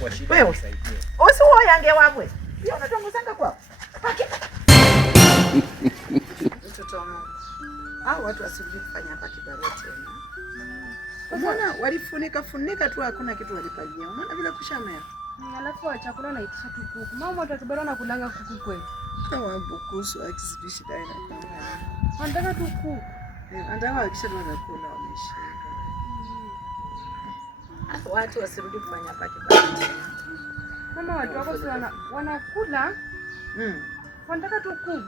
kwa shida nisaidie. Usi uo yange wabwe. Hiyo unatongozanga kwa. Paki. Mtoto wangu. Hao watu wasirudi kufanya hapa kibarua tena. Unaona walifunika tu hakuna kitu walifanyia. Unaona vile kushamea. Alafu wa chakula naitisha tu kuku. Mama watu kibarua na kulanga kuku kweli. Hawa bukusu akisibishi dai na kulanga. Wanataka tu kuku. Anataka wakisha wanakula wameshika. Watu wasirudi kufanya hapa kibarua tena. Mama watu wako wanakula. Wanataka tu kuku.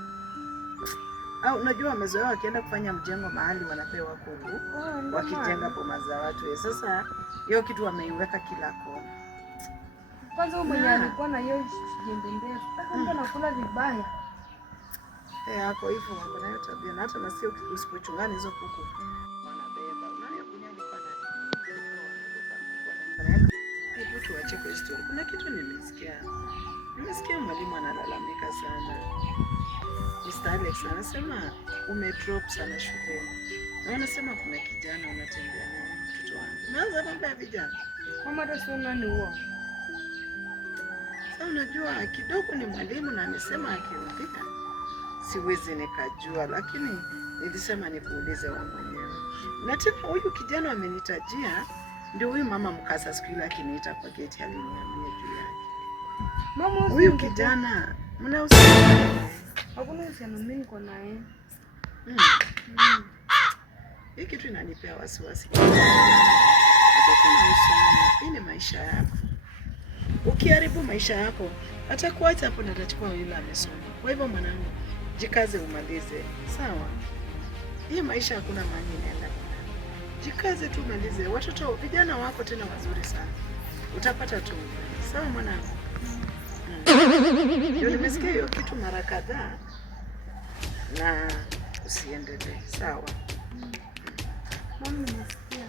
Au unajua wamezoea wakienda kufanya mjengo mahali wanapewa kuku. Wakijenga boma za watu. Sasa hiyo kitu wameiweka kila kona. Kwanza huyo mwenye alikuwa na hiyo jembe ndefu. Sasa mtu anakula vibaya. Hapo hivyo wako nayo tabia. Na hata na sio usipochungana hizo kuku. Wanabeba. Unaona kunya alikuwa na hebu tuache kwa story. Kuna kitu nimesikia. Nimesikia mwalimu analalamika sana. Mr. Alex anasema umedrop sana shuleni. Na unasema kuna kijana unatembea naye mtoto wangu. Unaanza mambo ya vijana. Mama hata sio nani huo. Sasa unajua kidogo ni mwalimu na amesema akirudia. Siwezi nikajua lakini nilisema nikuulize wewe mwenyewe. Na tena huyu kijana amenitajia ndio huyu mama mkasa siku ile akiniita kwa gate aliniambia juu yake. Mama huyu kijana mnahusiana? Hakuna uhusiano mimi niko naye. Hii kitu inanipea wasiwasi. Hii ni maisha yako. Ukiharibu maisha yako, atakuacha hapo na atachukua yule amesoma. Kwa hivyo mwanangu, jikaze umalize. Sawa? Hii maisha hakuna mahali inaenda. Jikaze tu umalize. Watoto vijana wako tena wazuri sana. Utapata tu. Sawa mwanangu? Ndio nimesikia hiyo kitu mara kadhaa. Na usiendelee. Sawa? Mama nimesikia.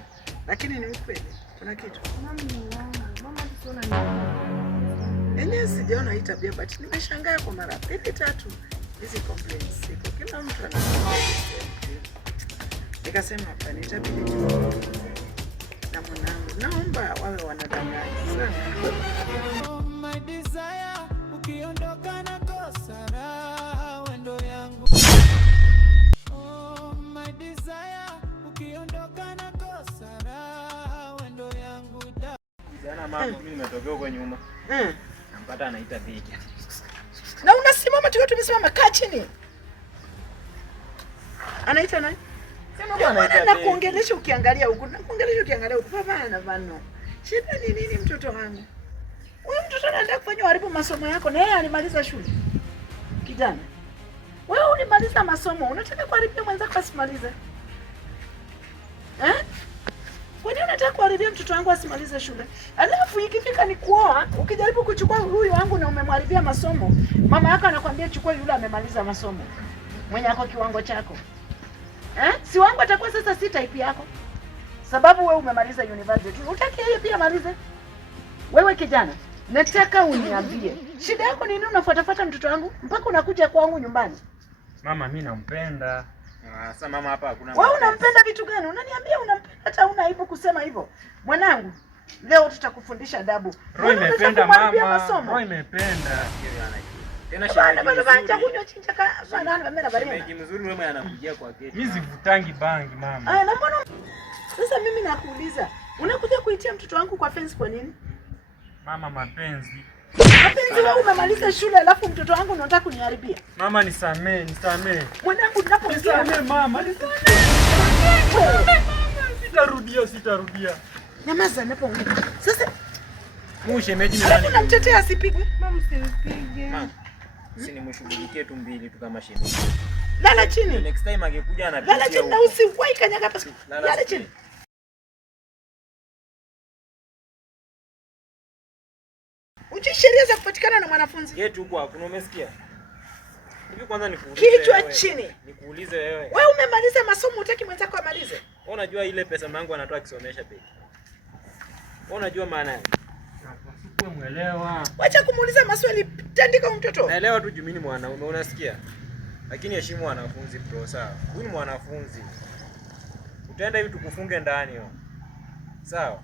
Lakini ni ukweli. Kuna kitu. Mama ni wangu. Mama tusiona nini. Enyewe sijaona hii tabia but nimeshangaa kwa mara 2-3 hizi complaints siko. Kila mtu anasema. Nikasema hapa nitabidi tu. Na mwanangu naomba wawe wanadanganya sana. My desire ukiondoka na kosa raha wendo yangu. Oh my desire ukiondoka na kosa raha wendo yangu. Jana mama mimi nimetokea huko nyuma. Nampata anaita Bigi. Na unasimama tu tumesimama kaa chini. Anaita nani? Sema bwana na kuongelesha ukiangalia huko. Na kuongelesha ukiangalia huko. Baba na vano. Shida ni nini mtoto wangu? Wewe mtoto anaenda kufanya haribu masomo yako na yeye alimaliza shule. Kijana. Wewe ulimaliza masomo, unataka kuharibia mwenzako asimalize? Kwa nini unataka kuharibia mtoto wangu asimalize shule? Alafu ikifika ni kuoa, ukijaribu kuchukua huyu wangu na umemharibia masomo, mama yako anakuambia chukua yule amemaliza masomo. Mwenye yako kiwango chako. Si wangu atakuwa sasa si type yako. Sababu wewe umemaliza university. Utaki yeye pia malize? Wewe kijana, nataka uniambie. Shida yako ni nini unafuatafuata mtoto wangu mpaka unakuja kwangu nyumbani? Mama mimi nampenda. Sasa mama hapa hakuna. Wewe unampenda vitu gani? Unaniambia unampenda hata una aibu kusema hivyo. Mwanangu, leo tutakufundisha adabu. Roho imependa mama. Roho imependa. Tena shemeji kunywa chinja sana mimi na bari. Shemeji mzuri wewe anakujia kwa gate. Mimi sivutangi bangi mama. Na mbona sasa mimi nakuuliza, unakuja kuitia mtoto wangu kwa fence kwa nini? Mama mapenzi. Mapenzi wewe umemaliza shule alafu mtoto wangu unataka kuniharibia. Mama nisamee. Mwanangu ninapoongea. Nisamee mama. Nisamee. Sitarudia. Nyamaza ninapoongea. Sasa shemeji ni nani? Unamtetea asipigwe? Mama usinipige. Mama. Mshughulikie tu mbili tu kama shemeji. Lala chini. Next time akikuja anapiga. Lala chini na usiwahi kanyaga hapa. Lala chini. Uchi sheria za kupatikana na mwanafunzi. Yetu huko hakuna umesikia? Hivi kwanza nikuulize. Kichwa chini. Nikuulize wewe. Wewe umemaliza masomo utaki mwenzako amalize? Wewe unajua ile pesa mangu anatoa kisomesha peke. Wewe unajua maana yake? Sikuwa muelewa. Wacha kumuuliza maswali tandika mtoto. Naelewa tu jumini mwanaume unasikia? Lakini heshimu wanafunzi bro sawa. Huyu ni mwanafunzi. Utaenda hivi tukufunge ndani yo. Sawa?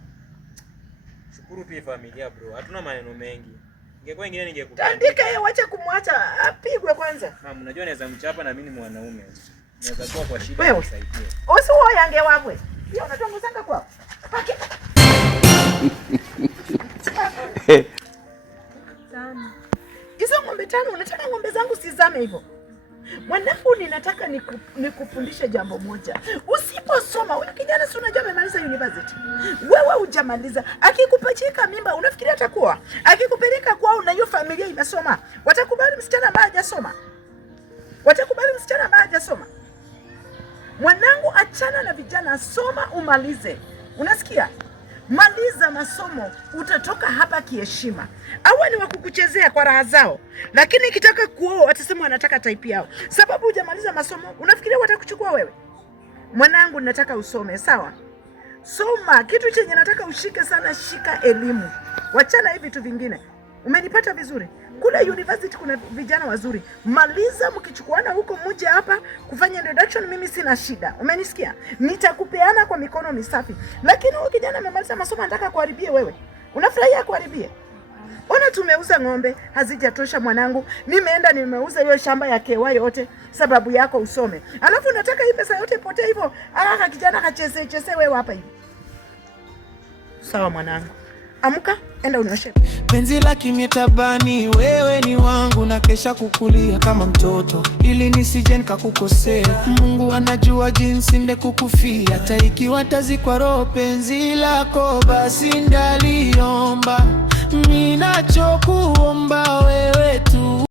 Kurupi familia bro. Hatuna maneno mengi. Ingekuwa ingine ningekupa. Tandika yeye, wacha kumwacha apigwe kwanza. Mama, unajua naweza mchapa na mimi ni mwanaume. Naweza kuwa kwa shida Wewe nisaidie. usiwo yange wabwe. Hiyo unatongo sanga kwa. Paki. Sana. Hizo ng'ombe 5 unataka ng'ombe zangu sizame hivyo? Mwanangu, ninataka nikufundishe jambo moja. Usiposoma, huyu kijana si unajua amemaliza university. Wewe hujamaliza. Akikupachika mimba unafikiria atakuwa? Akikupeleka kwao na hiyo familia imesoma, watakubali msichana ambaye hajasoma? Watakubali msichana ambaye hajasoma? Mwanangu, achana na vijana, soma umalize. Unasikia? Maliza masomo, utatoka hapa kiheshima. Awe ni wakukuchezea kwa raha zao, lakini ikitaka kuoa watasema wanataka type yao. Sababu hujamaliza masomo, unafikiria watakuchukua wewe? Mwanangu, nataka usome, sawa? Soma. Kitu chenye nataka ushike sana, shika elimu. Wachana hivi vitu vingine. Umenipata vizuri? Kule university kuna vijana wazuri. Maliza, mkichukuana huko muje hapa kufanya introduction, mimi sina shida. Umenisikia? Nitakupeana kwa mikono misafi. Lakini huyu kijana amemaliza masomo anataka kuharibie wewe. Unafurahia kuharibie? Ona, tumeuza ng'ombe hazijatosha mwanangu. Nimeenda nimeuza hiyo shamba ya kewa yote sababu yako usome. Alafu nataka hii pesa yote ipotee hivyo. Kijana kacheze wewe hapa hivi. Sawa mwanangu. Amka, enda unyoshe. Penzi la kimya tabani, wewe ni wangu na kesha kukulia kama mtoto, ili nisije nikakukosea. Mungu anajua jinsi nde kukufia, hata ikiwa tazikwa roho penzi lako, basi ndaliomba. Ninachokuomba wewe tu